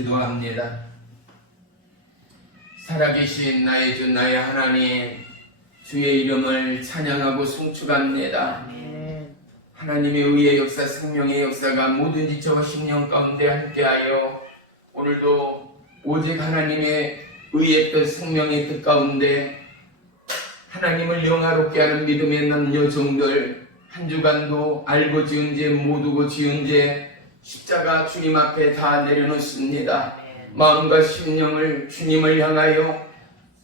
기도합니다. 살아계신 나의 주 나의 하나님, 주의 이름을 찬양하고 송축합니다. 하나님의 의의 역사, 생명의 역사가 뭐든지 저와 심령 가운데 함께하여 오늘도 오직 하나님의 의의 뜻, 생명의 뜻 가운데 하나님을 영화롭게 하는 믿음의 남녀 종들, 한 주간도 알고 지은 죄, 모두고 지은 죄 십자가 주님 앞에 다 내려놓습니다. 마음과 심령을 주님을 향하여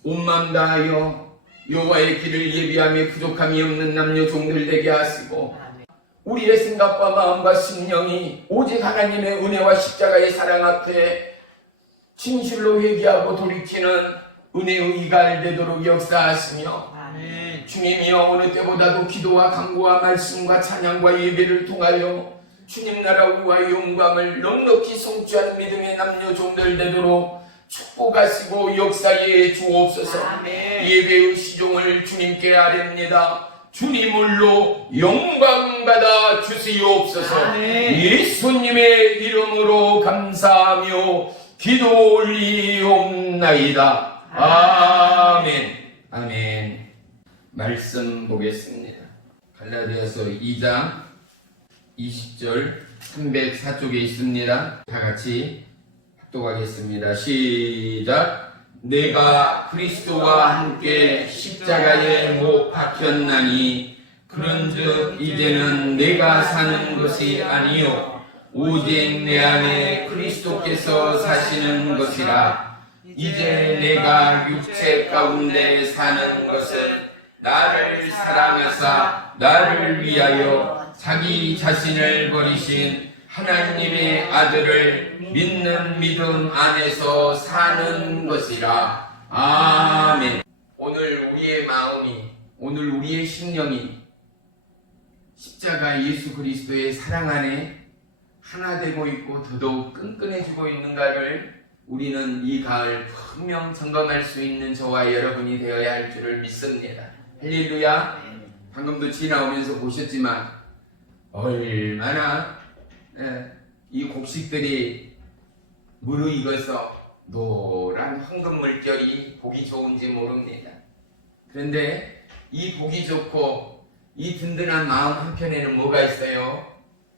온 마음 다하여 여호와의 길을 예비하며 부족함이 없는 남녀 종들 되게 하시고, 우리의 생각과 마음과 심령이 오직 하나님의 은혜와 십자가의 사랑 앞에 진실로 회개하고 돌이키는 은혜의 이가 되도록 역사하시며, 주님이여 어느 때보다도 기도와 간구와 말씀과 찬양과 예배를 통하여 주님 나라 우와 영광을 넉넉히 성취하는 믿음의 남녀 종들 되도록 축복하시고 역사에 주옵소서. 예배의 시종을 주님께 아뢰옵니다. 주님을로 영광 받아 주시옵소서. 예수님의 이름으로 감사하며 기도 올리옵나이다. 아멘. 아멘. 말씀 보겠습니다. 갈라디아서 2장 20절 304쪽에 있습니다. 다 같이 합독하겠습니다. 시작. 내가 그리스도와 함께 십자가에 못 박혔나니 그런즉 이제는 내가 사는 것이 아니요 오직 내 안에 그리스도께서 사시는 것이라. 이제 내가 육체 가운데 사는 것은 나를 사랑하사 나를 위하여 자기 자신을 버리신 하나님의 아들을 믿는 믿음 안에서 사는 것이라. 아멘. 오늘 우리의 마음이, 오늘 우리의 심령이 십자가 예수 그리스도의 사랑 안에 하나 되고 있고 더더욱 끈끈해지고 있는가를 우리는 이 가을 분명 점검할 수 있는 저와 여러분이 되어야 할 줄을 믿습니다. 할렐루야. 방금도 지나오면서 보셨지만 얼마나 이 곡식들이 무르익어서 노란 황금 물결이 보기 좋은지 모릅니다. 그런데 이 보기 좋고 이 든든한 마음 한편에는 뭐가 있어요?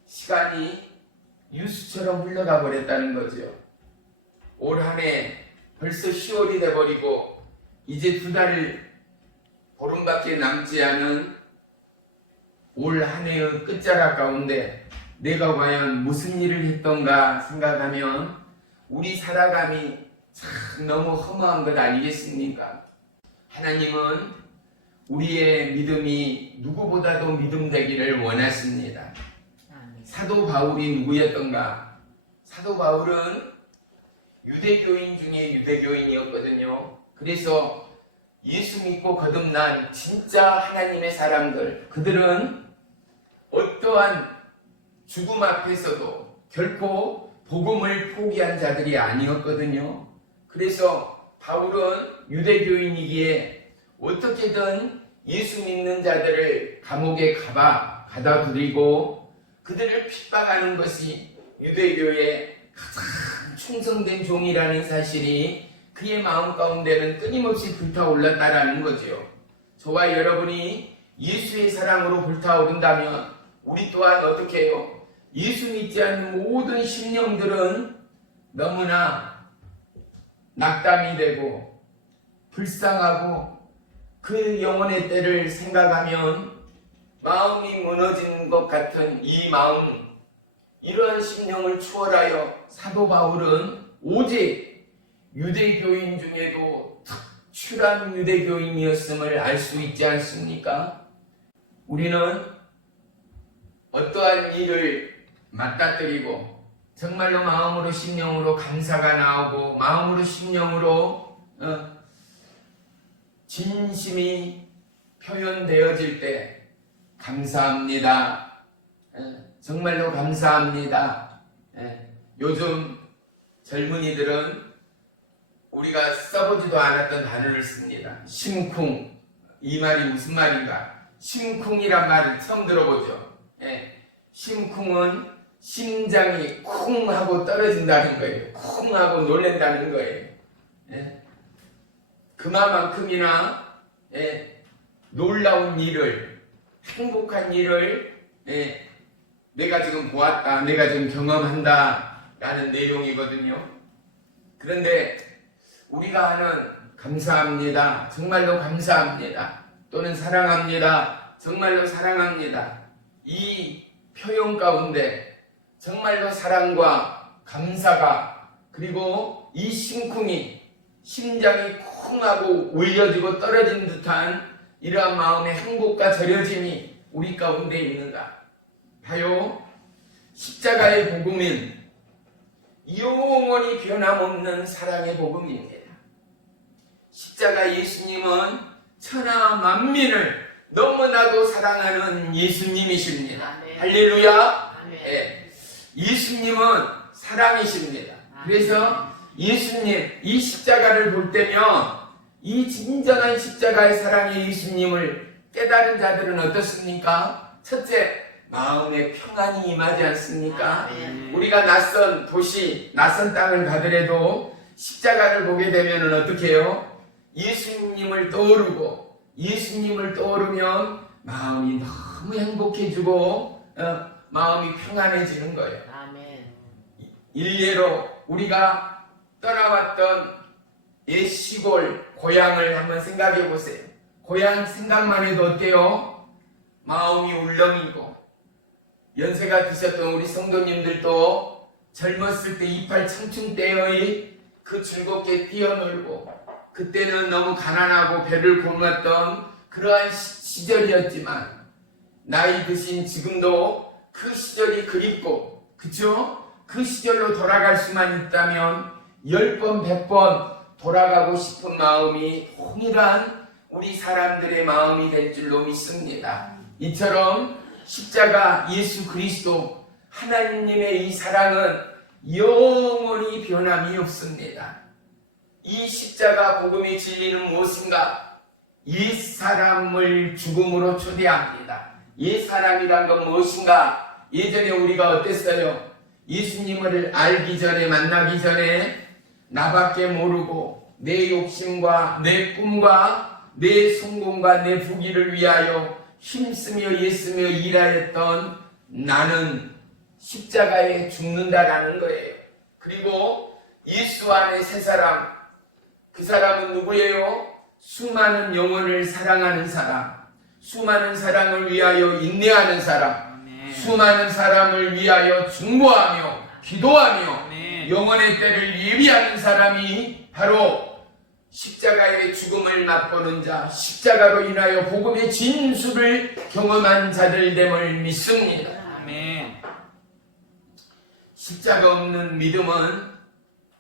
시간이 유수처럼 흘러가 버렸다는 거죠. 올 한 해 벌써 10월이 돼버리고 이제 2달 보름밖에 남지 않은 올 한 해의 끝자락 가운데 내가 과연 무슨 일을 했던가 생각하면 우리 살아감이 참 너무 허무한 것 아니겠습니까? 하나님은 우리의 믿음이 누구보다도 믿음되기를 원하십니다. 사도 바울이 누구였던가? 사도 바울은 유대교인 중에 유대교인이었거든요. 그래서 예수 믿고 거듭난 진짜 하나님의 사람들, 그들은 어떠한 죽음 앞에서도 결코 복음을 포기한 자들이 아니었거든요. 그래서 바울은 유대교인이기에 어떻게든 예수 믿는 자들을 감옥에 가다들이고 그들을 핍박하는 것이 유대교의 가장 충성된 종이라는 사실이 그의 마음 가운데는 끊임없이 불타올랐다라는 거죠. 저와 여러분이 예수의 사랑으로 불타오른다면 우리 또한 어떻게 해요? 예수 믿지 않는 모든 심령들은 너무나 낙담이 되고 불쌍하고 그 영혼의 때를 생각하면 마음이 무너진 것 같은 이 마음, 이러한 심령을 추월하여 사도 바울은 오직 유대교인 중에도 특출한 유대교인이었음을 알 수 있지 않습니까? 우리는 어떠한 일을 맞닥뜨리고 정말로 마음으로 심령으로 감사가 나오고 마음으로 심령으로 진심이 표현되어질 때 감사합니다. 정말로 감사합니다. 요즘 젊은이들은 우리가 써보지도 않았던 단어를 씁니다. 심쿵. 이 말이 무슨 말인가? 심쿵이란 말을 처음 들어보죠. 심쿵은 심장이 쿵 하고 떨어진다는 거예요. 쿵 하고 놀란다는 거예요. 그만큼이나 놀라운 일을, 행복한 일을 내가 지금 보았다, 내가 지금 경험한다 라는 내용이거든요. 그런데 우리가 하는 감사합니다, 정말로 감사합니다, 또는 사랑합니다, 정말로 사랑합니다, 이 표현 가운데 정말로 사랑과 감사가, 그리고 이 심쿵이 심장이 쿵 하고 울려지고 떨어진 듯한 이러한 마음의 행복과 절여짐이 우리 가운데 있는가? 봐요. 십자가의 복음은 영원히 변함없는 사랑의 복음입니다. 십자가 예수님은 천하 만민을 너무나도 사랑하는 예수님이십니다. 아멘. 할렐루야. 아멘. 예수님은 사랑이십니다. 아멘. 그래서 예수님, 이 십자가를 볼 때면 이 진정한 십자가의 사랑의 예수님을 깨달은 자들은 어떻습니까? 첫째, 마음에 평안이 임하지 않습니까? 아멘. 우리가 낯선 도시, 낯선 땅을 가더라도 십자가를 보게 되면 어떻게 해요? 예수님을 떠오르고, 예수님을 떠오르면 마음이 너무 행복해지고 마음이 평안해지는 거예요. 아멘. 일례로 우리가 떠나왔던 옛 시골 고향을 한번 생각해 보세요. 고향 생각만 해도 어때요? 마음이 울렁이고 연세가 드셨던 우리 성도님들도 젊었을 때 이팔 청춘 때의 그 즐겁게 뛰어놀고 그때는 너무 가난하고 배를 굶었던 그러한 시절이었지만 나이 드신 지금도 그 시절이 그립고 그쵸? 그 시절로 돌아갈 수만 있다면 10번 100번 돌아가고 싶은 마음이 동일한 우리 사람들의 마음이 될 줄로 믿습니다. 이처럼 십자가 예수 그리스도 하나님의 이 사랑은 영원히 변함이 없습니다. 이 십자가 복음의 진리는 무엇인가? 옛사람을 죽음으로 초대합니다. 옛사람이란 건 무엇인가? 예전에 우리가 어땠어요? 예수님을 알기 전에 만나기 전에 나밖에 모르고 내 욕심과 내 꿈과 내 성공과 내 부귀를 위하여 힘쓰며 애쓰며 일하였던 나는 십자가에 죽는다라는 거예요. 그리고 예수 안에 새 사람, 그 사람은 누구예요? 수많은 영혼을 사랑하는 사람, 수많은 사랑을 위하여 인내하는 사람, 수많은 사람을 위하여 중보하며 기도하며 영혼의 때를 예비하는 사람이 바로 십자가의 죽음을 맛보는 자, 십자가로 인하여 복음의 진수를 경험한 자들 됨을 믿습니다. 아멘. 십자가 없는 믿음은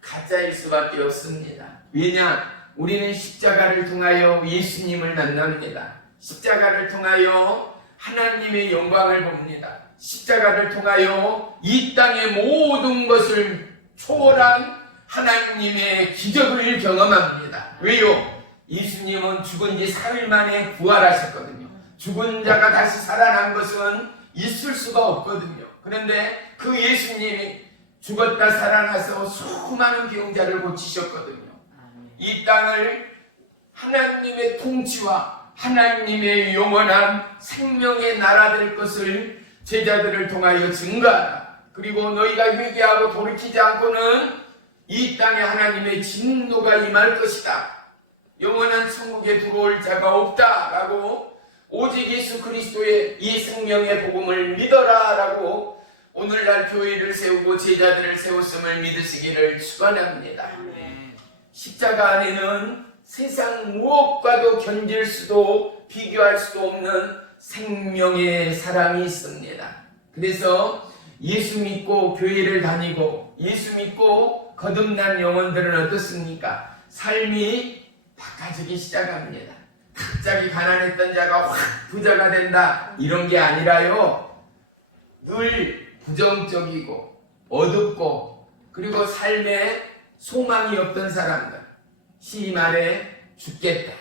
가짜일 수밖에 없습니다. 왜냐? 우리는 십자가를 통하여 예수님을 만납니다. 십자가를 통하여 하나님의 영광을 봅니다. 십자가를 통하여 이 땅의 모든 것을 초월한 하나님의 기적을 경험합니다. 왜요? 예수님은 죽은 지 3일 만에 부활하셨거든요. 죽은 자가 다시 살아난 것은 있을 수가 없거든요. 그런데 그 예수님이 죽었다 살아나서 수많은 병자를 고치셨거든요. 이 땅을 하나님의 통치와 하나님의 영원한 생명의 나라 될 것을 제자들을 통하여 증거하라. 그리고 너희가 회개하고 돌이키지 않고는 이 땅에 하나님의 진노가 임할 것이다. 영원한 천국에 들어올 자가 없다라고 오직 예수 그리스도의 이 생명의 복음을 믿어라 라고 오늘날 교회를 세우고 제자들을 세웠음을 믿으시기를 축원합니다. 십자가 안에는 세상 무엇과도 견딜 수도 비교할 수도 없는 생명의 사랑이 있습니다. 그래서 예수 믿고 교회를 다니고 예수 믿고 거듭난 영혼들은 어떻습니까? 삶이 바꿔지기 시작합니다. 갑자기 가난했던 자가 확 부자가 된다 이런 게 아니라요, 늘 부정적이고 어둡고 그리고 삶에 소망이 없던 사람들, 시위 말에 죽겠다,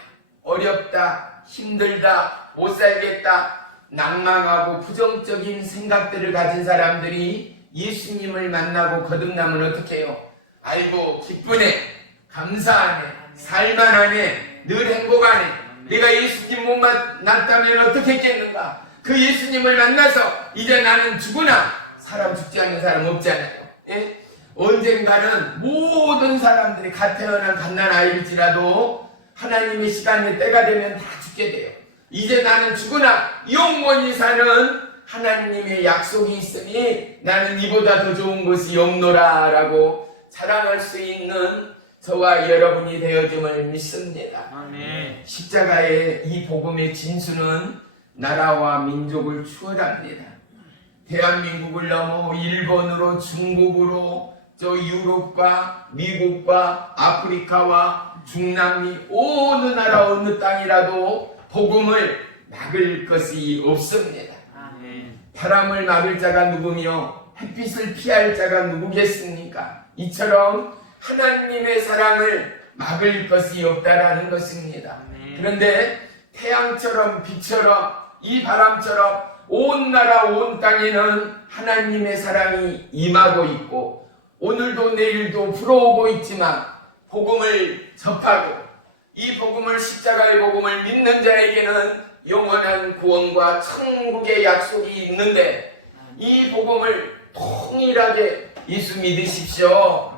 어렵다, 힘들다, 못 살겠다, 낭망하고 부정적인 생각들을 가진 사람들이 예수님을 만나고 거듭나면 어떻게 해요? 아이고 기쁘네, 감사하네, 살만하네, 늘 행복하네, 내가 예수님 못 만났다면 어떻게 했겠는가? 그 예수님을 만나서 이제 나는 죽으나 사람 죽지 않는 사람 없잖아요. 예? 언젠가는 모든 사람들이 갓 태어난 갓난아이일지라도 하나님의 시간에 때가 되면 다 죽게 돼요. 이제 나는 죽으나 영원히 사는 하나님의 약속이 있으니 나는 이보다 더 좋은 것이 없노라 라고 자랑할 수 있는 저와 여러분이 되어줌을 믿습니다. 아멘. 십자가의 이 복음의 진수는 나라와 민족을 추월합니다. 대한민국을 넘어 일본으로 중국으로 저 유럽과 미국과 아프리카와 중남미 어느 나라 어느 땅이라도 복음을 막을 것이 없습니다. 아멘. 바람을 막을 자가 누구며 햇빛을 피할 자가 누구겠습니까? 이처럼 하나님의 사랑을 막을 것이 없다라는 것입니다. 그런데 태양처럼 빛처럼 이 바람처럼 온 나라 온 땅에는 하나님의 사랑이 임하고 있고 오늘도 내일도 불어오고 있지만 복음을 접하고 이 복음을 십자가의 복음을 믿는 자에게는 영원한 구원과 천국의 약속이 있는데 이 복음을 통일하게 예수 믿으십시오.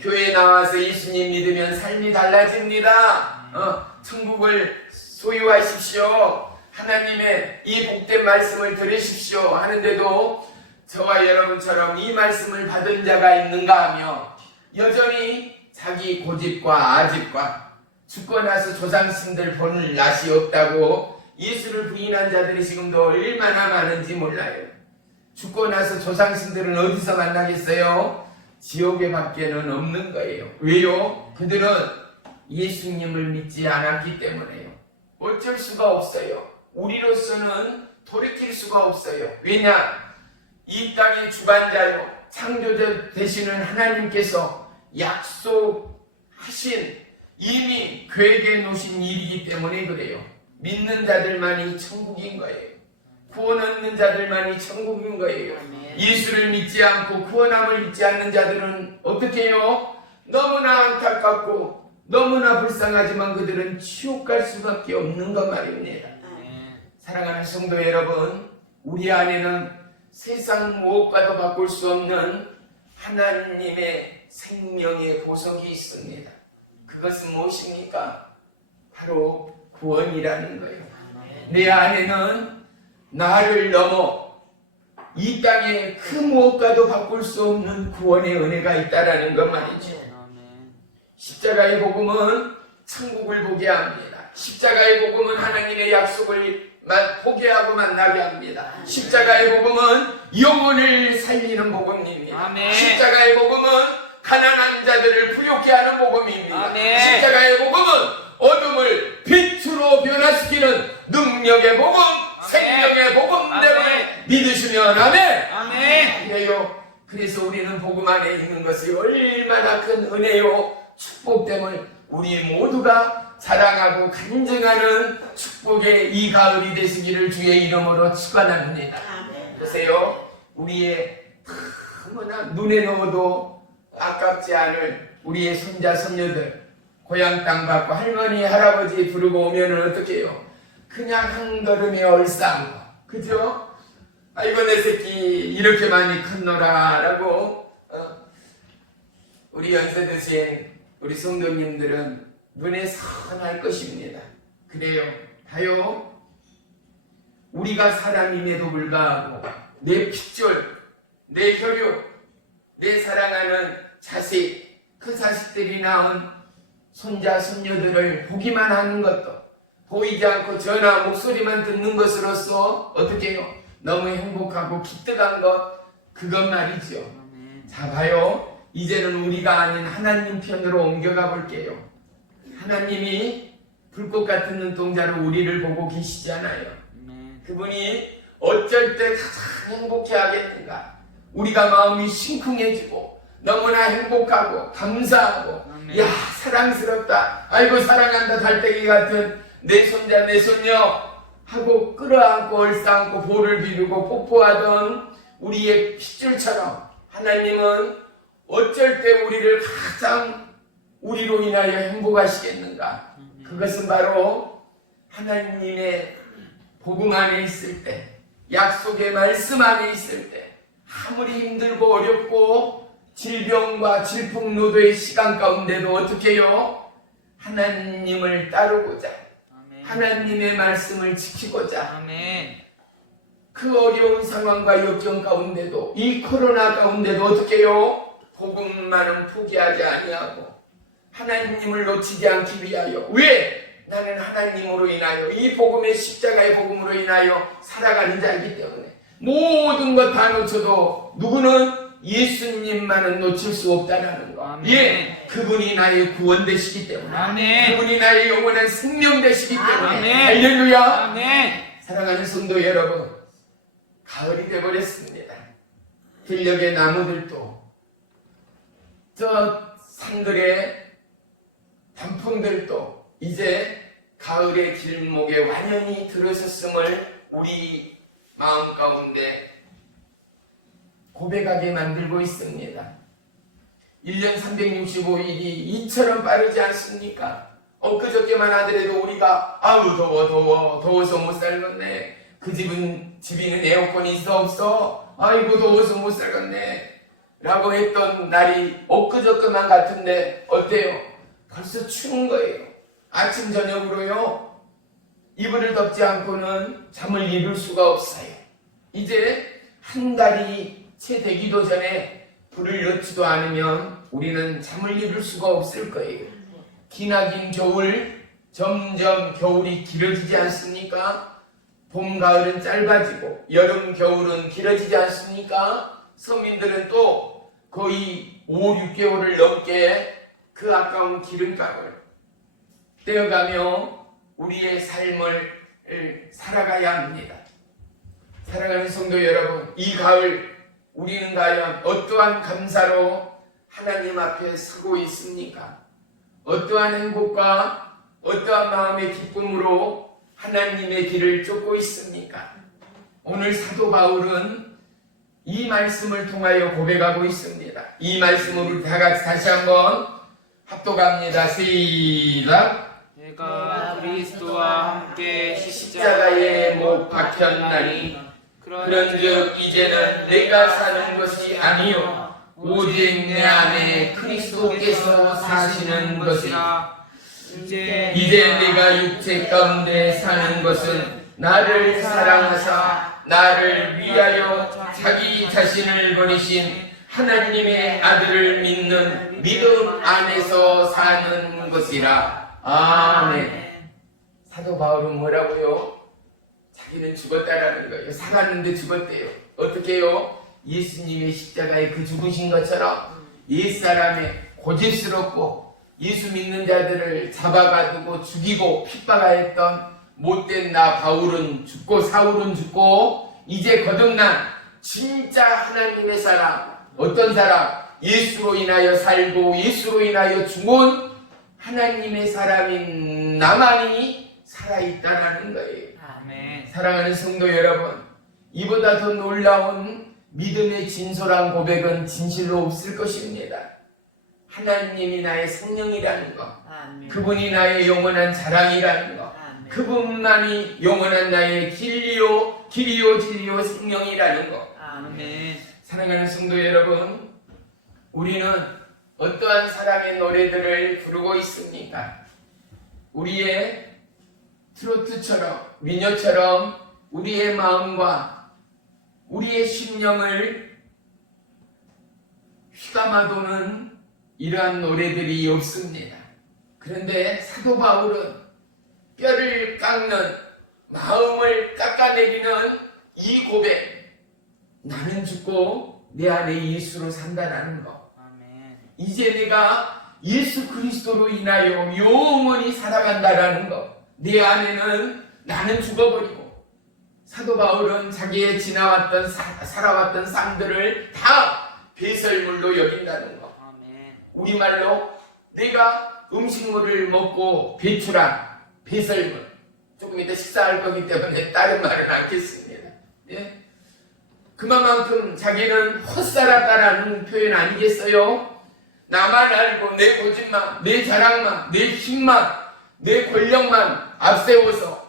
교회에 나와서 예수님 믿으면 삶이 달라집니다. 천국을 소유하십시오. 하나님의 이 복된 말씀을 들으십시오 하는데도 저와 여러분처럼 이 말씀을 받은 자가 있는가 하며 여전히 자기 고집과 아집과 죽고 나서 조상신들 볼 낯이 없다고 예수를 부인한 자들이 지금도 얼마나 많은지 몰라요. 죽고 나서 조상신들은 어디서 만나겠어요? 지옥에 밖에는 없는 거예요. 왜요? 그들은 예수님을 믿지 않았기 때문에요. 어쩔 수가 없어요. 우리로서는 돌이킬 수가 없어요. 왜냐? 이 땅의 주관자요 창조자 되시는 하나님께서 약속하신 이미 계획해 놓으신 일이기 때문에 그래요. 믿는 자들만이 천국인 거예요. 구원 얻는 자들만이 천국인 거예요. 예수를 믿지 않고 구원함을 믿지 않는 자들은 어떻게 해요? 너무나 안타깝고 너무나 불쌍하지만 그들은 지옥 갈 수밖에 없는 것 말입니다. 사랑하는 성도 여러분, 우리 안에는 세상 무엇과도 바꿀 수 없는 하나님의 생명의 보석이 있습니다. 그것은 무엇입니까? 바로 구원이라는 거예요. 내 안에는 나를 넘어 이 땅에 그 무엇과도 바꿀 수 없는 구원의 은혜가 있다라는 것 말이죠. 십자가의 복음은 천국을 보게 합니다. 십자가의 복음은 하나님의 약속을 보게 하고 만나게 합니다. 십자가의 복음은 영혼을 살리는 복음입니다. 아멘. 십자가의 복음은 가난한 자들을 부욕케 하는 복음입니다. 아멘. 십자가의 복음은 어둠을 빛으로 변화시키는 능력의 복음, 생명의 복음대로 아멘. 믿으시면 아멘. 아멘. 그래요. 그래서 우리는 복음 안에 있는 것이 얼마나 큰 은혜요 축복됨을 우리 모두가 자랑하고 간증하는 축복의 이 가을이 되시기를 주의 이름으로 축원합니다. 보세요. 우리의 너무나 눈에 넣어도 아깝지 않을 우리의 손자 손녀들 고향 땅 받고 할머니 할아버지 부르고 오면은 어떻게 해요? 그냥 한 걸음에 얼싸고 그죠? 아이고 내 새끼 이렇게 많이 컸노라 라고 우리 연세 드신 우리 성도님들은 눈에 선할 것입니다. 그래요. 다요. 우리가 사람임에도 불구하고 내 핏줄, 내 혈육, 내 사랑하는 자식, 그 자식들이 낳은 손자, 손녀들을 보기만 하는 것도 보이지 않고 전화, 목소리만 듣는 것으로서 어떻게 해요? 너무 행복하고 기특한 것, 그것 말이죠. 자, 봐요. 이제는 우리가 아닌 하나님 편으로 옮겨가 볼게요. 하나님이 불꽃 같은 눈동자로 우리를 보고 계시잖아요. 그분이 어쩔 때 가장 행복해 하겠는가? 우리가 마음이 심쿵해지고 너무나 행복하고 감사하고 야 사랑스럽다, 아이고 사랑한다, 달팽이 같은 내 손자 내 손녀 하고 끌어안고 얼싸안고 볼을 비비고 뽀뽀하던 우리의 핏줄처럼 하나님은 어쩔 때 우리를 가장 우리로 인하여 행복하시겠는가? 그것은 바로 하나님의 복음 안에 있을 때, 약속의 말씀 안에 있을 때, 아무리 힘들고 어렵고 질병과 질풍노도의 시간 가운데도 어떻게 해요? 하나님을 따르고자, 하나님의 말씀을 지키고자, 그 어려운 상황과 역경 가운데도, 이 코로나 가운데도 어떻게 해요? 복음만은 포기하지 아니하고 하나님을 놓치지 않기 위하여. 왜? 나는 하나님으로 인하여 이 복음의 십자가의 복음으로 인하여 살아가는 자이기 때문에 모든 것 다 놓쳐도 누구는 예수님만은 놓칠 수 없다라는 거. 아멘. 예, 그분이 나의 구원 되시기 때문에, 아멘. 그분이 나의 영원한 생명 되시기 때문에. 아멘. 할렐루야. 아멘. 사랑하는 성도 여러분, 가을이 되어버렸습니다. 들녘의 나무들도 저 산들의 단풍들도 이제 가을의 길목에 완연히 들어섰음을 우리 마음 가운데 고백하게 만들고 있습니다. 1년 365일이 이처럼 빠르지 않습니까? 엊그저께만 하더라도 우리가 아우 더워서 못 살겠네, 그 집에는 에어컨이 있어 없어, 아이고 더워서 못 살겠네 라고 했던 날이 엊그저께만 같은데 어때요? 벌써 추운 거예요. 아침 저녁으로요 이불을 덮지 않고는 잠을 이룰 수가 없어요. 이제 한 달이 채 되기도 전에 불을 넣지도 않으면 우리는 잠을 이룰 수가 없을 거예요. 기나긴 겨울, 점점 겨울이 길어지지 않습니까? 봄, 가을은 짧아지고 여름, 겨울은 길어지지 않습니까? 서민들은 또 거의 5, 6개월을 넘게 그 아까운 기름값을 떼어가며 우리의 삶을 살아가야 합니다. 사랑하는 성도 여러분, 이 가을 우리는 과연 어떠한 감사로 하나님 앞에 서고 있습니까? 어떠한 행복과 어떠한 마음의 기쁨으로 하나님의 길을 쫓고 있습니까? 오늘 사도 바울은 이 말씀을 통하여 고백하고 있습니다. 이 말씀을 다 같이 다시 한번 합독합니다. 시작! 내가 그리스도와 함께 십자가에 못 박혔나니 그런즉 이제는 내가 사는 것이 아니요 오직 내 안에 그리스도께서 사시는 것이라. 이제 내가 육체 가운데 사는 것은 나를 사랑하사 나를 위하여 자기 자신을 버리신 하나님의 아들을 믿는 믿음 안에서 사는 것이라. 아멘. 사도 바울은 뭐라고요? 자기는 죽었다라는 거예요. 살았는데 죽었대요. 어떻게 해요? 예수님의 십자가에 그 죽으신 것처럼 옛사람의 고집스럽고 예수 믿는 자들을 잡아가지고 죽이고 핍박하였던 못된 나 바울은 죽고 사울은 죽고 이제 거듭난 진짜 하나님의 사람, 어떤 사람? 예수로 인하여 살고 예수로 인하여 죽은 하나님의 사람인 나만이 살아있다라는 거예요. 아멘. 사랑하는 성도 여러분, 이보다 더 놀라운 믿음의 진솔한 고백은 진실로 없을 것입니다. 하나님이 나의 생명이라는 것, 그분이 나의 영원한 자랑이라는 것, 그분만이 영원한 나의 길이요 진리요 생명이라는 것. 아멘. 사랑하는 성도 여러분, 우리는 어떠한 사랑의 노래들을 부르고 있습니까? 우리의 트로트처럼, 민요처럼 우리의 마음과 우리의 심령을 휘감아도는 이러한 노래들이 없습니다. 그런데 사도 바울은 뼈를 깎는, 마음을 깎아내리는 이 고백, 나는 죽고 내 안에 예수로 산다라는 것. 아멘. 이제 내가 예수 그리스도로 인하여 영원히 살아간다라는 것. 내 안에는 나는 죽어버리고, 사도 바울은 자기의 지나왔던 살아왔던 삶들을 다 배설물로 여긴다는 것. 아멘. 우리말로 내가 음식물을 먹고 배출한 배설물, 조금 이따 식사할 거기 때문에 다른 말은 않겠습니다. 예? 그만큼 자기는 헛살았다라는 표현 아니겠어요? 나만 알고 내 고집만, 내 자랑만, 내 힘만, 내 권력만 앞세워서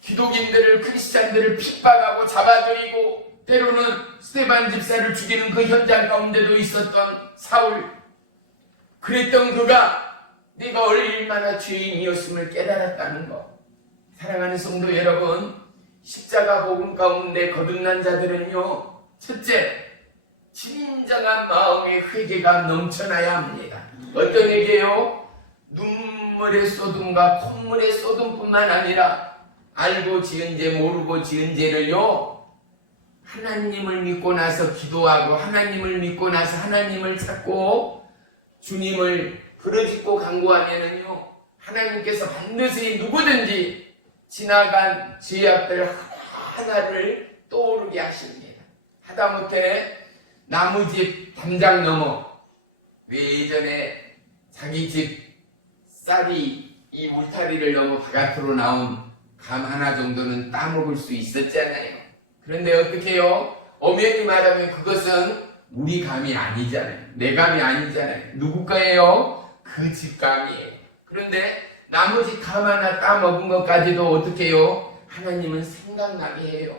기독인들을, 크리스찬들을 핍박하고 잡아들이고 때로는 스데반 집사를 죽이는 그 현장 가운데도 있었던 사울. 그랬던 그가 내가 얼마나 죄인이었음을 깨달았다는 것. 사랑하는 성도 여러분, 십자가 복음 가운데 거듭난 자들은요, 첫째, 진정한 마음의 회개가 넘쳐나야 합니다. 어떤 회개요? 눈물의 쏟음과 콧물의 쏟음뿐만 아니라 알고 지은 죄 모르고 지은 죄를요, 하나님을 믿고 나서 기도하고 하나님을 믿고 나서 하나님을 찾고 주님을 부르짖고 간구하면은요, 하나님께서 반드시 누구든지 지나간 죄악들 하나를 떠오르게 하십니다. 하다못해 나무집 담장 넘어, 왜 예전에 자기 집 쌀이 이 울타리를 넘어 바깥으로 나온 감 하나 정도는 따먹을 수 있었잖아요. 그런데 어떻게 해요? 엄연히 말하면 그것은 우리 감이 아니잖아요. 내 감이 아니잖아요. 누구 거예요? 그 집 감이에요. 그런데 나머지 감 하나 따먹은 것까지도 어떻게 해요? 하나님은 생각나게 해요.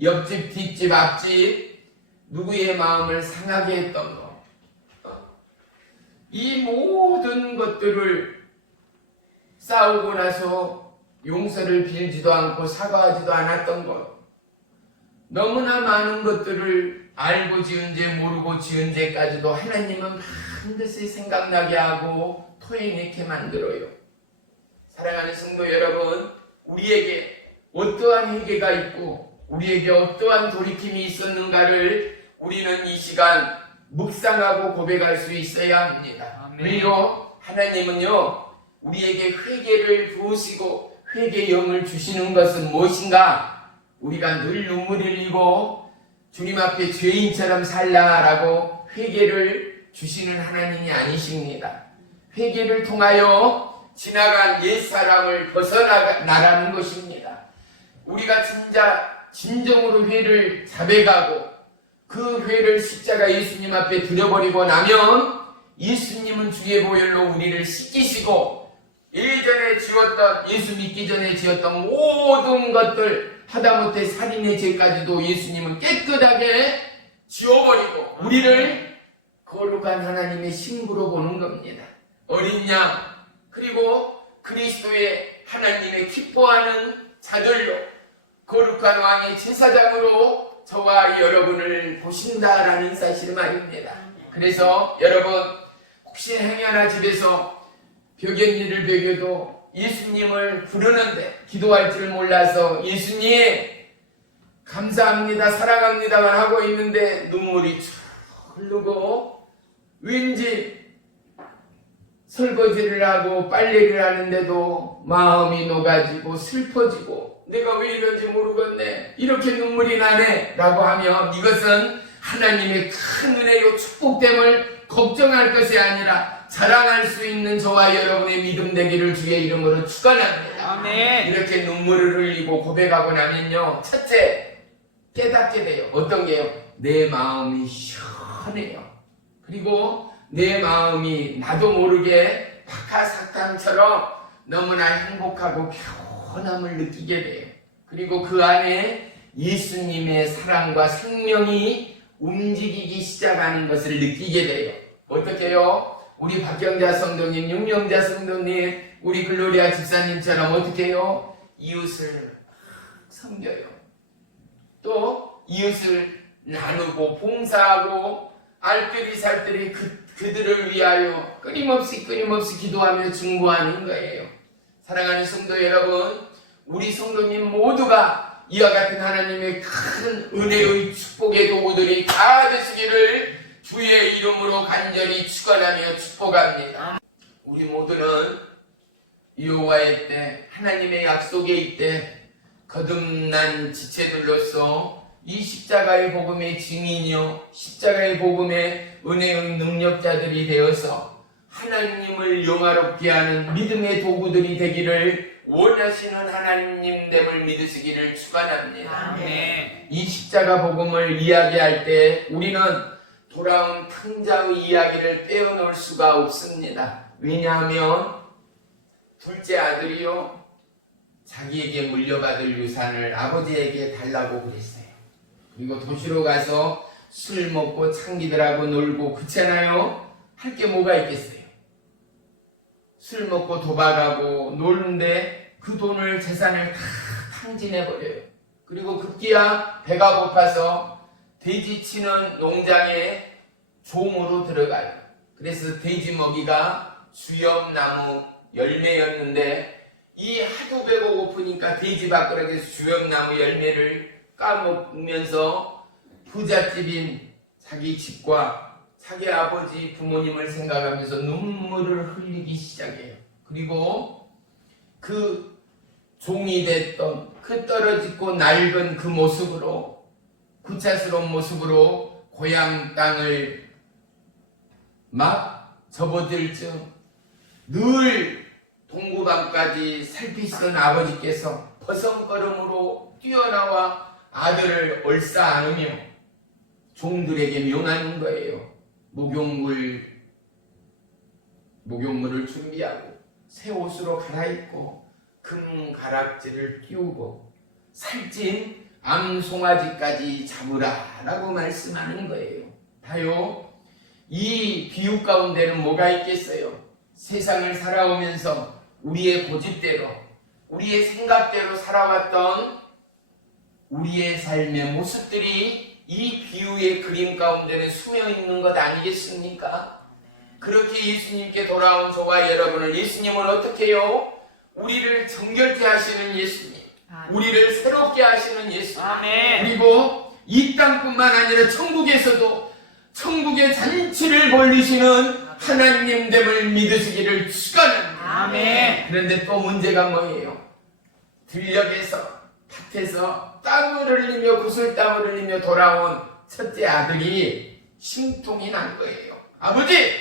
옆집, 뒷집, 앞집 누구의 마음을 상하게 했던 것, 이 모든 것들을 싸우고 나서 용서를 빌지도 않고 사과하지도 않았던 것, 너무나 많은 것들을 알고 지은 죄 모르고 지은 죄까지도 하나님은 반드시 생각나게 하고 토해내게 만들어요. 사랑하는 성도 여러분, 우리에게 어떠한 회개가 있고 우리에게 어떠한 돌이킴이 있었는가를 우리는 이 시간 묵상하고 고백할 수 있어야 합니다. 아멘. 왜요? 하나님은요 우리에게 회개를 부으시고 회개의 영을 주시는 것은 무엇인가? 우리가 늘 눈물을 흘리고 주님 앞에 죄인처럼 살라라고 회개를 주시는 하나님이 아니십니다. 회개를 통하여 지나간 옛사람을 벗어나라는 것입니다. 우리가 진정으로 회를 자백하고 그 회를 십자가 예수님 앞에 들여버리고 나면 예수님은 주의 보혈로 우리를 씻기시고 예전에 지었던, 예수 믿기 전에 지었던 모든 것들 하다못해 살인의 죄까지도 예수님은 깨끗하게 지워버리고 우리를 거룩한 하나님의 신부로 보는 겁니다. 어린 양 그리고 그리스도의 하나님의 기뻐하는 자들로 거룩한 왕의 제사장으로 저와 여러분을 보신다라는 사실 말입니다. 그래서 여러분 혹시 행여나 집에서 벽연이를 베겨도 예수님을 부르는데 기도할 줄 몰라서 예수님 감사합니다 사랑합니다만 하고 있는데 눈물이 쭉 흐르고 왠지 설거지를 하고 빨래를 하는데도 마음이 녹아지고 슬퍼지고 내가 왜 이런지 모르겠네 이렇게 눈물이 나네 라고 하면 이것은 하나님의 큰 은혜요 축복됨을 걱정할 것이 아니라 자랑할 수 있는 저와 여러분의 믿음 되기를 주의 이름으로 축원합니다. 아멘. 이렇게 눈물을 흘리고 고백하고 나면요 첫째 깨닫게 돼요. 어떤 게요? 내 마음이 시원해요. 그리고 내 마음이 나도 모르게 박하사탕처럼 너무나 행복하고 평온함을 느끼게 돼요. 그리고 그 안에 예수님의 사랑과 생명이 움직이기 시작하는 것을 느끼게 돼요. 어떻게 해요? 우리 박경자 성도님, 윤영자 성도님, 우리 글로리아 집사님처럼 어떻게 해요? 이웃을 섬겨요. 또 이웃을 나누고 봉사하고 알뜰히 살뜰히 그들을 위하여 끊임없이 기도하며 중보하는 거예요. 사랑하는 성도 여러분, 우리 성도님 모두가 이와 같은 하나님의 큰 은혜의 축복의 도구들이 다 되시기를 주의 이름으로 간절히 축원하며 축복합니다. 우리 모두는 여호와의 때 하나님의 약속에 있되 거듭난 지체들로서 이 십자가의 복음의 증인이요 십자가의 복음의 은혜의 능력자들이 되어서 하나님을 영화롭게 하는 믿음의 도구들이 되기를 원하시는 하나님됨을 믿으시기를 축원합니다. 아멘. 이 십자가 복음을 이야기할 때 우리는 돌아온 탕자의 이야기를 빼어놓을 수가 없습니다. 왜냐하면 둘째 아들이요 자기에게 물려받을 유산을 아버지에게 달라고 그랬어요. 그리고 도시로 가서 술 먹고 창기들하고 놀고 그렇잖아요. 할 게 뭐가 있겠어요. 술 먹고 도박하고 노는데 그 돈을 재산을 다 탕진해버려요. 그리고 급기야 배가 고파서 돼지 치는 농장에 종으로 들어가요. 그래서 돼지 먹이가 주엽나무 열매였는데 이 하도 배가 고프니까 돼지 밥그릇에서 주엽나무 열매를 까먹으면서 부잣집인 자기 집과 자기 아버지 부모님을 생각하면서 눈물을 흘리기 시작해요. 그리고 그 종이 됐던 그 떨어지고 낡은 그 모습으로 구차스러운 모습으로 고향 땅을 막 접어들 즈음 늘 동구방까지 살피시던 아버지께서 버선걸음으로 뛰어나와 아들을 얼싸 안으며 종들에게 명하는 거예요. 목욕물을 준비하고 새 옷으로 갈아입고 금 가락지를 끼우고 살찐 암송아지까지 잡으라라고 말씀하는 거예요. 다요 이 비유 가운데는 뭐가 있겠어요? 세상을 살아오면서 우리의 고집대로 우리의 생각대로 살아왔던 우리의 삶의 모습들이 이 비유의 그림 가운데는 스며 있는 것 아니겠습니까? 그렇게 예수님께 돌아온 저와 여러분을, 예수님을 어떻게 해요? 우리를 정결케 하시는 예수님, 우리를 새롭게 하시는 예수님, 아멘. 그리고 이 땅뿐만 아니라 천국에서도 천국의 잔치를 벌리시는 하나님됨을 믿으시기를 축원합니다. 아멘. 그런데 또 문제가 뭐예요? 들녘에서 밭에서 땀을 흘리며 구슬땀을 흘리며 돌아온 첫째 아들이 심통이 난 거예요. 아버지!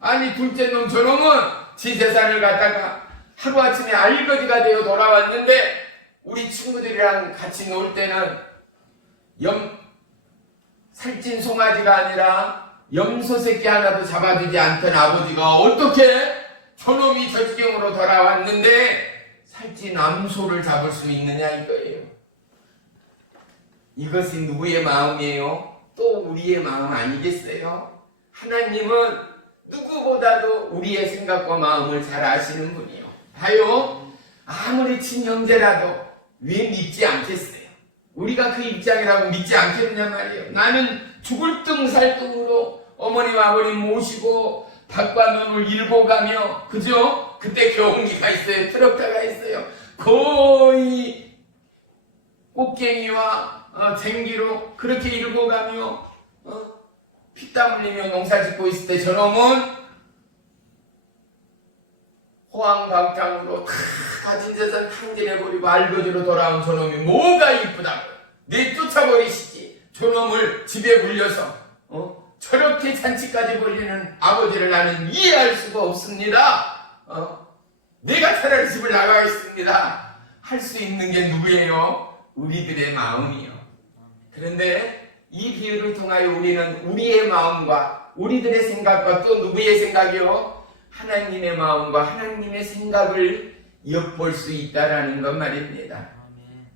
아니 둘째 놈 저놈은 지 재산을 갖다가 하루아침에 알거지가 되어 돌아왔는데 우리 친구들이랑 같이 놀 때는 살찐 송아지가 아니라 염소 새끼 하나도 잡아주지 않던 아버지가 어떻게 저놈이 저 지경으로 돌아왔는데 살찐 암소를 잡을 수 있느냐 이거예요. 이것이 누구의 마음이에요? 또 우리의 마음 아니겠어요? 하나님은 누구보다도 우리의 생각과 마음을 잘 아시는 분이요. 봐요. 아무리 친형제라도 왜 믿지 않겠어요? 우리가 그 입장이라고 믿지 않겠느냐 말이에요. 나는 죽을 등 살 등으로 어머니와 아버님 모시고 밭과 논을 일고 가며, 그죠? 그때 경기가 있어요. 트럭타가 있어요. 거의 꽃갱이와 쟁기로 그렇게 일고 가며 피땀 흘리며 농사 짓고 있을 때 저놈은 호황방탕으로 다 가진 재산 탕진해버리고 알거지로 돌아온 저놈이 뭐가 이쁘다고 내 쫓아버리시지. 저놈을 집에 물려서 저렇게 잔치까지 벌리는 아버지를 나는 이해할 수가 없습니다. 내가 차라리 집을 나가겠습니다. 할 수 있는 게 누구예요? 우리들의 마음이요. 그런데 이 비유를 통하여 우리는 우리의 마음과 우리들의 생각과 또 누구의 생각이요? 하나님의 마음과 하나님의 생각을 엿볼 수 있다라는 것 말입니다.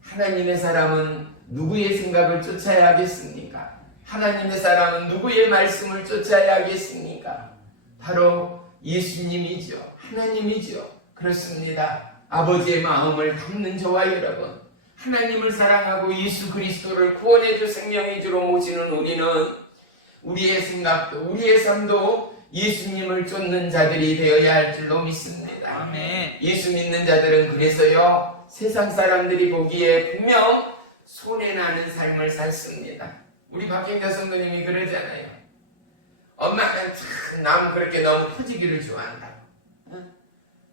하나님의 사람은 누구의 생각을 쫓아야 하겠습니까? 하나님의 사람은 누구의 말씀을 쫓아야 하겠습니까? 바로 예수님이죠. 하나님이죠. 그렇습니다. 아버지의 마음을 담는 저와 여러분, 하나님을 사랑하고 예수 그리스도를 구원의 주 생명의 주로 모시는 우리는 우리의 생각도 우리의 삶도 예수님을 쫓는 자들이 되어야 할 줄로 믿습니다. 아멘. 예수 믿는 자들은 그래서요, 세상 사람들이 보기에 분명 손해나는 삶을 살습니다. 우리 박경자 성도님이 그러잖아요. 엄마는 참 남 그렇게 너무 퍼지기를 좋아한다.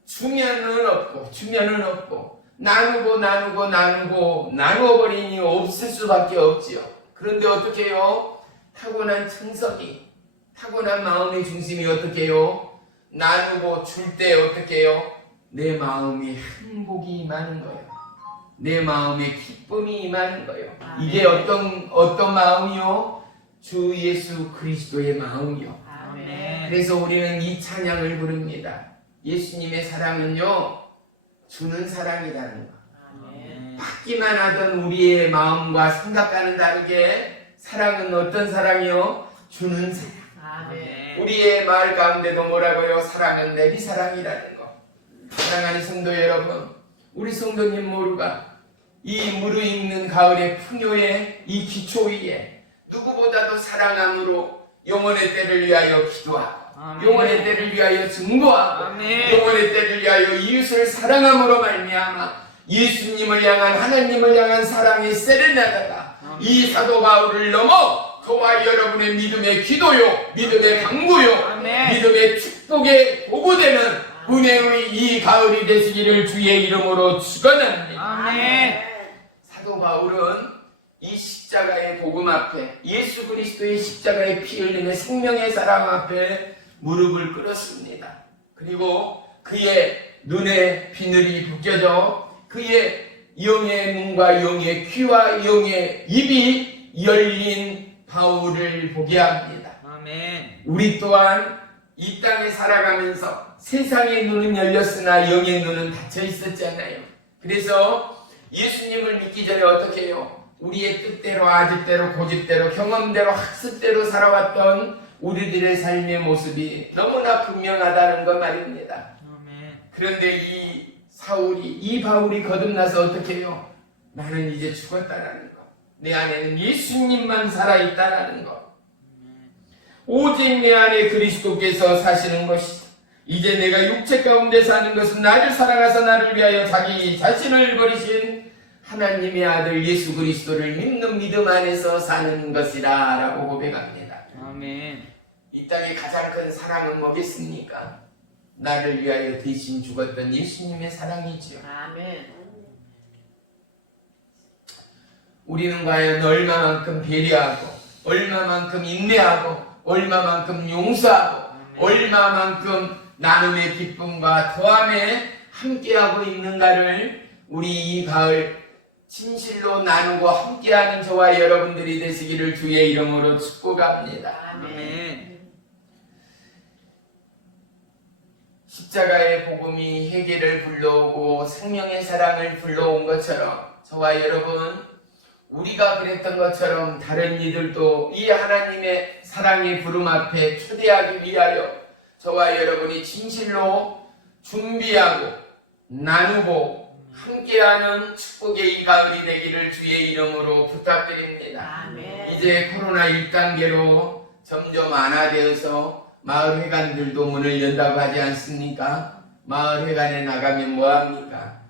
주면은 없고 나누어버리니 없을 수밖에 없지요. 그런데 어떻게 해요? 타고난 청석이, 타고난 마음의 중심이 어떻게 해요? 나누고 줄 때 어떻게 해요? 내 마음에 행복이 임하는 거예요. 내 마음에 기쁨이 임하는 거예요. 이게 어떤 마음이요? 주 예수 그리스도의 마음이요. 아멘. 그래서 우리는 이 찬양을 부릅니다. 예수님의 사랑은요, 주는 사랑이라는 거. 아멘. 받기만 하던 우리의 마음과 생각과는 다르게 사랑은 어떤 사랑이요? 주는 사랑. 아멘. 우리의 말 가운데도 뭐라고요? 사랑은 내비 사랑이라는 거. 사랑하는 성도 여러분, 우리 성도님 모두가 이 무르익는 가을의 풍요의 이 기초 위에 누구보다도 사랑함으로 영혼의 때를 위하여 기도하고, 아멘. 영혼의 때를 위하여 증거하고, 아멘. 영혼의 때를 위하여 이웃을 사랑함으로 말미암아 예수님을 향한, 하나님을 향한 사랑의 세레나다가 이 사도 바울을 넘어 저와 여러분의 믿음의 기도요, 믿음의 강구요, 아멘. 믿음의 축복의 보고되는 은혜의 이 가을이 되시기를 주의 이름으로 축원합니다. 아멘. 사도 바울은 이 십자가의 복음 앞에, 예수 그리스도의 십자가의 피 흘림의 생명의 사랑 앞에 무릎을 꿇었습니다. 그리고 그의 눈에 비늘이 벗겨져 그의 영의 눈과 영의 귀와 영의 입이 열린 바울을 보게 합니다. 아멘. 우리 또한 이 땅에 살아가면서 세상의 눈은 열렸으나 영의 눈은 닫혀 있었잖아요. 그래서 예수님을 믿기 전에 어떻게 해요? 우리의 뜻대로, 아집대로, 고집대로, 경험대로, 학습대로 살아왔던 우리들의 삶의 모습이 너무나 분명하다는 것 말입니다. 아멘. 그런데 이 바울이 거듭나서 어떻게 해요? 나는 이제 죽었다라는 거. 내 안에는 예수님만 살아있다라는 거. 오직 내 안에 그리스도께서 사시는 것이다. 이제 내가 육체 가운데 사는 것은 나를 사랑하사 나를 위하여 자기 자신을 버리신 하나님의 아들 예수 그리스도를 믿는 믿음 안에서 사는 것이다 라고 고백합니다. 아멘. 이 땅의 가장 큰 사랑은 뭐겠습니까? 나를 위하여 대신 죽었던 예수님의 사랑이지요. 아멘. 우리는 과연 얼마만큼 배려하고 얼마만큼 인내하고 얼마만큼 용서하고 얼마만큼 나눔의 기쁨과 더함에 함께하고 있는가를 우리 이 가을 진실로 나누고 함께하는 저와 여러분들이 되시기를 주의 이름으로 축복합니다. 아멘. 십자가의 복음이 회개를 불러오고 생명의 사랑을 불러온 것처럼 저와 여러분 우리가 그랬던 것처럼 다른 이들도 이 하나님의 사랑의 부름 앞에 초대하기 위하여 저와 여러분이 진실로 준비하고 나누고 함께하는 축복의 이 가을이 되기를 주의 이름으로 부탁드립니다. 아멘. 이제 코로나 1단계로 점점 완화되어서 마을회관들도 문을 연다고 하지 않습니까? 마을회관에 나가면 뭐합니까?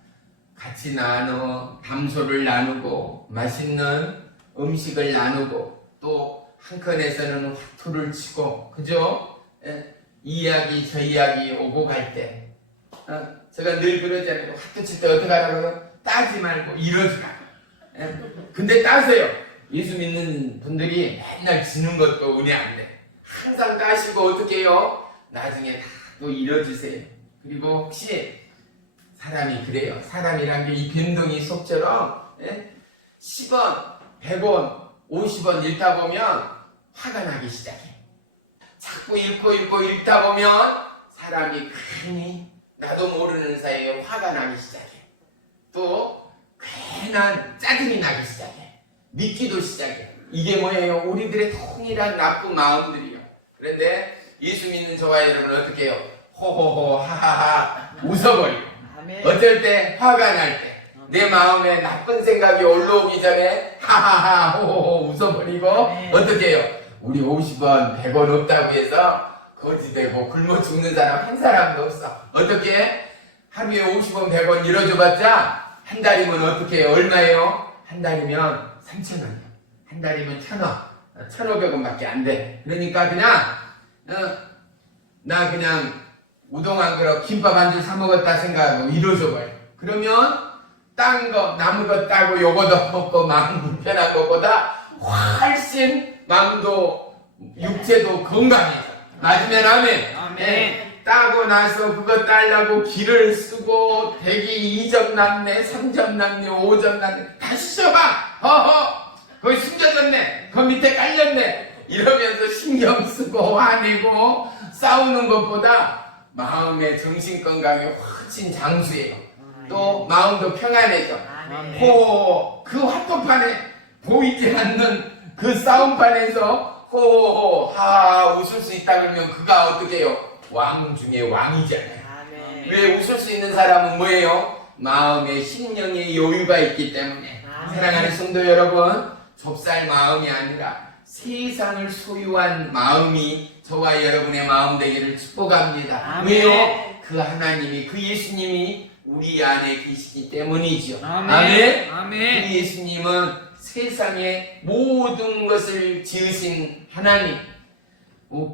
같이 담소를 나누고 맛있는 음식을 나누고 또 한켠에서는 화투를 치고 그죠? 이 이야기 저 이야기 오고 갈 때 제가 늘 그러잖아요. 화투 칠 때 어떻게 하라고요? 따지 말고 이러주라고. 근데 따세요. 예수 믿는 분들이 맨날 지는 것도 은혜 안 돼. 항상 따시고 어떻게 해요? 나중에 다 또 이뤄주세요. 그리고 혹시 사람이 그래요. 사람이란 게 이 변동이 속처럼 10원, 100원, 50원 읽다 보면 화가 나기 시작해. 자꾸 읽고 읽다 보면 사람이 괜히 나도 모르는 사이에 화가 나기 시작해. 또 괜한 짜증이 나기 시작해. 믿기도 시작해. 이게 뭐예요? 우리들의 통일한 나쁜 마음들이요. 그런데 예수 믿는 저와 여러분은 어떻게 해요? 호호호 하하하 웃어버리고 아멘. 어쩔 때 화가 날 때 내 마음에 나쁜 생각이 올라오기 전에 하하하 호호호 웃어버리고 어떻게 해요? 우리 50원 100원 없다고 해서 거지되고 굶어 죽는 사람 한 사람도 없어. 어떻게? 하루에 50원 100원 잃어줘봤자 한 달이면 어떻게 해요? 얼마예요? 한 달이면 3,000원이요. 한 달이면 1,000원 1,500원밖에 안 돼. 그러니까 그냥 나 그냥 우동 한 그릇 김밥 한 줄 사 먹었다 생각하고 잃어줘버려. 그러면 딴 거 남은 거 따고 요거도 먹고 마음 불편한 것보다 훨씬 마음도 육체도 건강해져. 맞으면 아멘. 아멘. 따고 나서 그거 따려고 기를 쓰고 대기 2점 남네 3점 남네 5점 남네 다시 써봐. 허허 거기 숨겨졌네. 그 밑에 깔렸네. 이러면서 신경 쓰고 화내고 싸우는 것보다 마음의 정신건강이 훨씬 장수해요. 또 마음도 평안해져. 아멘. 그 화통판에 보이지 않는 그 싸움판에서 호호호 하하 웃을 수 있다 그러면 그가 어떻게 해요? 왕 중에 왕이잖아요. 아멘. 왜 웃을 수 있는 사람은 뭐예요? 마음에 심령의 여유가 있기 때문에. 아멘. 사랑하는 성도 여러분, 좁쌀 마음이 아니라 세상을 소유한 마음이 저와 여러분의 마음 되기를 축복합니다. 아멘. 왜요? 그 하나님이 그 예수님이 우리 안에 계시기 때문이죠. 아멘. 그 아멘. 예수님은 세상의 모든 것을 지으신 하나님,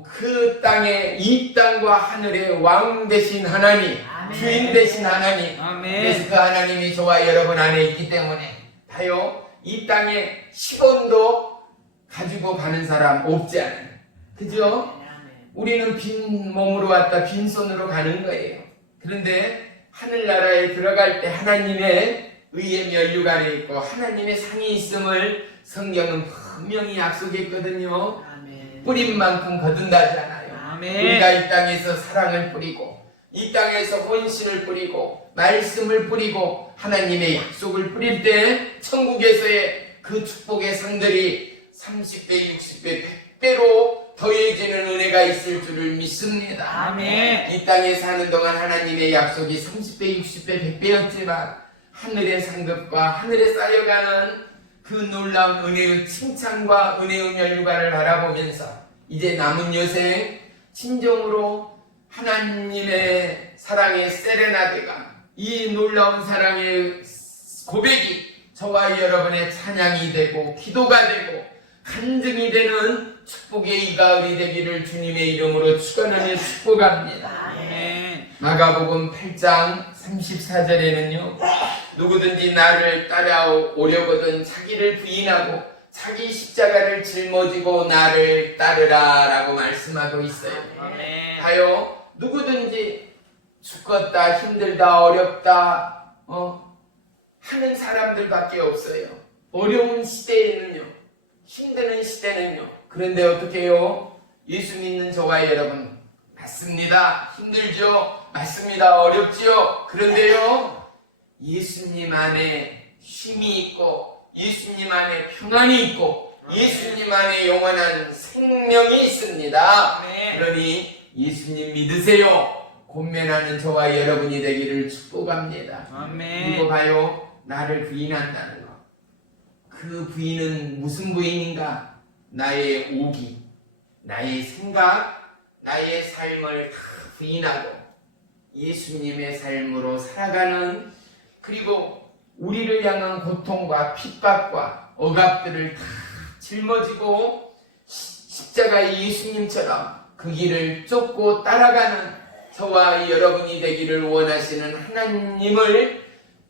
그 땅에 이 땅과 하늘의 왕 되신 하나님, 아멘. 주인 되신 하나님. 아멘. 그래서 그 하나님이 저와 여러분 안에 있기 때문에 봐요. 이 땅에 10원도 가지고 가는 사람 없지 않아요. 그죠? 아멘. 우리는 빈 몸으로 왔다 빈손으로 가는 거예요. 그런데 하늘나라에 들어갈 때 하나님의 의의 면류 안에 있고 하나님의 상이 있음을 성경은 분명히 약속했거든요. 아멘. 뿌린 만큼 거둔다잖아요. 아멘. 우리가 이 땅에서 사랑을 뿌리고 이 땅에서 혼신을 뿌리고 말씀을 뿌리고 하나님의 약속을 뿌릴 때 천국에서의 그 축복의 상들이 30배, 60배, 100배로 더해지는 은혜가 있을 줄을 믿습니다. 아멘. 이 땅에 사는 동안 하나님의 약속이 30배, 60배, 100배였지만 하늘의 상급과 하늘에 쌓여가는 그 놀라운 은혜의 칭찬과 은혜의 멸류관을 바라보면서 이제 남은 여생 진정으로 하나님의 사랑의 세레나데가 이 놀라운 사랑의 고백이 저와 여러분의 찬양이 되고 기도가 되고 간증이 되는 축복의 이 가을이 되기를 주님의 이름으로 축원하며 축복합니다. 아멘. 마가복음 8장 34절에는요 누구든지 나를 따라오려거든 자기를 부인하고 자기 십자가를 짊어지고 나를 따르라 라고 말씀하고 있어요. 아멘. 하여 누구든지 죽겠다 힘들다 어렵다 하는 사람들밖에 없어요. 어려운 시대에는요 힘드는 시대는요 그런데 어떻게 해요? 예수 믿는 저와 여러분 맞습니다. 힘들죠? 맞습니다. 어렵지요? 그런데요 예수님 안에 힘이 있고 예수님 안에 평안이 있고 예수님 안에 영원한 생명이 있습니다. 네. 그러니 예수님 믿으세요. 권면하는 저와 여러분이 되기를 축복합니다. 아멘. 이거 봐요. 나를 부인한다는 거. 그 부인은 무슨 부인인가? 나의 오기, 나의 생각, 나의 삶을 다 부인하고 예수님의 삶으로 살아가는 그리고 우리를 향한 고통과 핍박과 억압들을 다 짊어지고 십자가의 예수님처럼 그 길을 쫓고 따라가는 저와 여러분이 되기를 원하시는 하나님을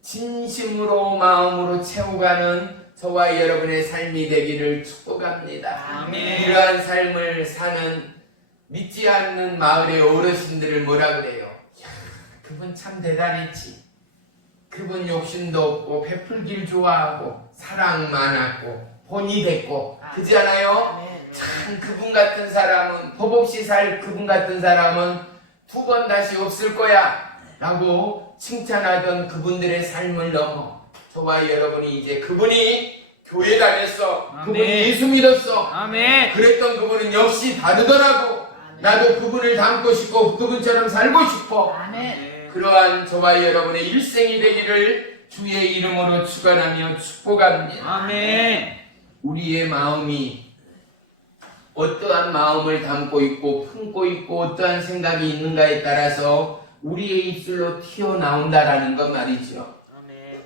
진심으로 마음으로 채워가는 저와 여러분의 삶이 되기를 축복합니다. 아멘. 이러한 삶을 사는 믿지 않는 마을의 어르신들을 뭐라 그래요? 야, 그분 참 대단했지. 그분 욕심도 없고 베풀기를 좋아하고 사랑 많았고 본이 됐고 그지 않아요? 참 그분 같은 사람은 법 없이 살 그분 같은 사람은 두 번 다시 없을 거야 라고 칭찬하던 그분들의 삶을 넘어 저와 여러분이 이제 그분이 교회 다녔어 그분이 아멘. 예수 믿었어 아멘. 그랬던 그분은 역시 다르더라고 나도 그분을 닮고 싶고 그분처럼 살고 싶어 그러한 저와 여러분의 일생이 되기를 주의 이름으로 축원하며 축복합니다. 아멘. 우리의 마음이 어떠한 마음을 담고 있고 품고 있고 어떠한 생각이 있는가에 따라서 우리의 입술로 튀어나온다라는 것 말이죠. 아멘.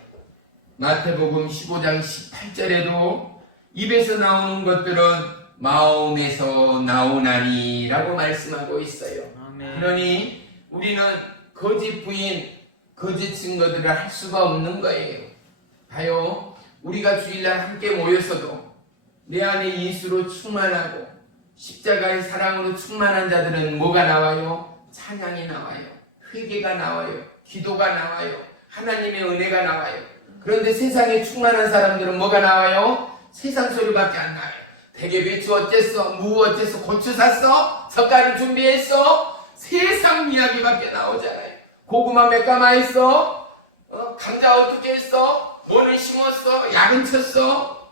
마태복음 15장 18절에도 입에서 나오는 것들은 마음에서 나오나니 라고 말씀하고 있어요. 아멘. 그러니 우리는 거짓 부인, 거짓 증거들을 할 수가 없는 거예요. 봐요. 우리가 주일날 함께 모여서도 내 안에 예수로 충만하고 십자가의 사랑으로 충만한 자들은 뭐가 나와요? 찬양이 나와요. 회개가 나와요. 기도가 나와요. 하나님의 은혜가 나와요. 그런데 세상에 충만한 사람들은 뭐가 나와요? 세상 소리밖에 안 나와요. 대게 배추 어쨌어? 무 어쨌어? 고추 샀어? 젓갈을 준비했어? 세상 이야기밖에 나오잖아요. 고구마 몇 가마 했어? 감자 어떻게 했어? 뭐를 심었어? 약은 쳤어?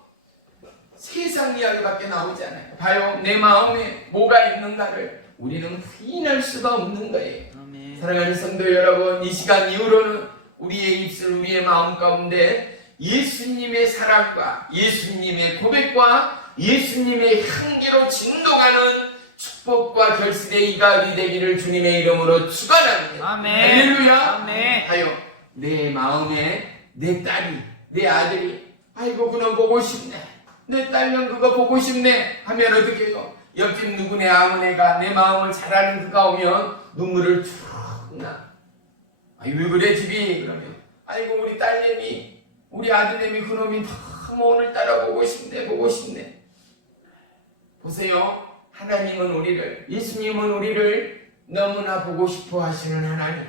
세상 이야기밖에 나오지 않아요. 봐요. 내 마음에 뭐가 있는가를 우리는 부인할 수가 없는 거예요. 아멘. 사랑하는 성도 여러분, 이 시간 이후로는 우리의 입술, 우리의 마음 가운데 예수님의 사랑과 예수님의 고백과 예수님의 향기로 진동하는 축복과 결실의 이 가을이 되기를 주님의 이름으로 축원합니다. 아멘. 할렐루야. 아멘. 하여 내 마음에 내 딸이 내 아들이 아이고 그놈 보고 싶네 내 딸년 그거 보고 싶네 하면 어떻게 해요? 옆집 누구네 아무네가 내 마음을 잘 아는 그가 오면 눈물을 쭉 나. 아이 왜 그래 집이 그러면 아이고 우리 딸내미 우리 아들내미 그놈이 너무 오늘따라 보고 싶네 보세요. 하나님은 우리를 예수님은 우리를 너무나 보고 싶어 하시는 하나님.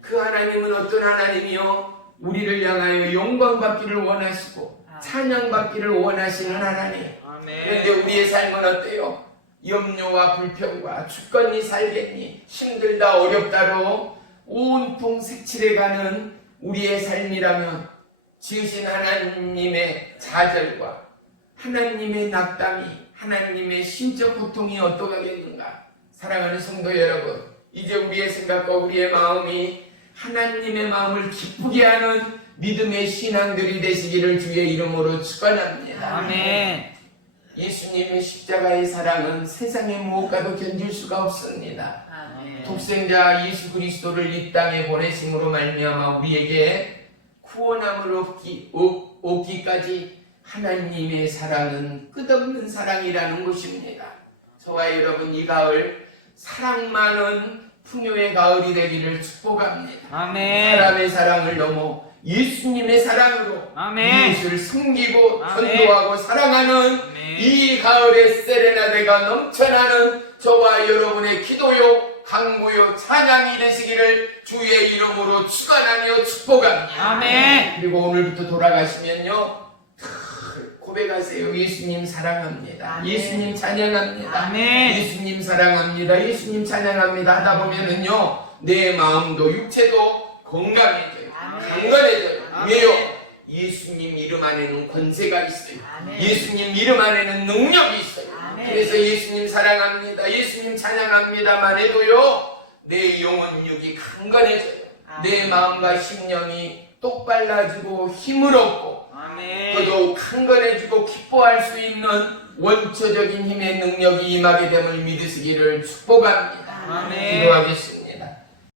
그 하나님은 어떤 하나님이요? 우리를 향하여 영광 받기를 원하시고 찬양 받기를 원하시는 하나님. 그런데 아멘. 우리의 삶은 어때요? 염려와 불평과 죽겠니 살겠니 힘들다 어렵다로 온통 색칠해가는 우리의 삶이라면 지으신 하나님의 좌절과 하나님의 낙담이 하나님의 신적 고통이 어떠하겠는가. 사랑하는 성도 여러분, 이제 우리의 생각과 우리의 마음이 하나님의 마음을 기쁘게 하는 믿음의 신앙들이 되시기를 주의 이름으로 축원합니다. 아멘. 예수님의 십자가의 사랑은 세상의 무엇과도 견딜 수가 없습니다. 아멘. 독생자 예수 그리스도를 이 땅에 보내심으로 말미암아 우리에게 구원함을 얻기까지 하나님의 사랑은 끝없는 사랑이라는 것입니다. 저와 여러분 이 가을 사랑 많은 풍요의 가을이 되기를 축복합니다. 아멘. 사람의 사랑을 넘어 예수님의 사랑으로 아멘. 이웃을 섬기고 아멘. 전도하고 사랑하는 아멘. 이 가을의 세레나데가 넘쳐나는 저와 여러분의 기도요 강구요 찬양이 되시기를 주의 이름으로 축원하며 축복합니다. 아멘. 그리고 오늘부터 돌아가시면요 고백하세요. 예수님 사랑합니다. 아멘. 예수님 찬양합니다. 아멘. 예수님 사랑합니다. 예수님 찬양합니다 하다 보면은요 내 마음도 육체도 건강해져요. 아멘. 강건해져요. 아멘. 왜요? 예수님 이름 안에는 권세가 있어요. 아멘. 예수님 이름 안에는 능력이 있어요. 아멘. 그래서 예수님 사랑합니다. 예수님 찬양합니다만 해도요 내 영혼 육이 강건해져요. 내 아멘. 마음과 심령이 똑발라지고 힘을 얻고 아멘. 더더욱 강건해지고 기뻐할 수 있는 원초적인 힘의 능력이 임하게 됨을 믿으시기를 축복합니다. 아멘. 기도하겠습니다.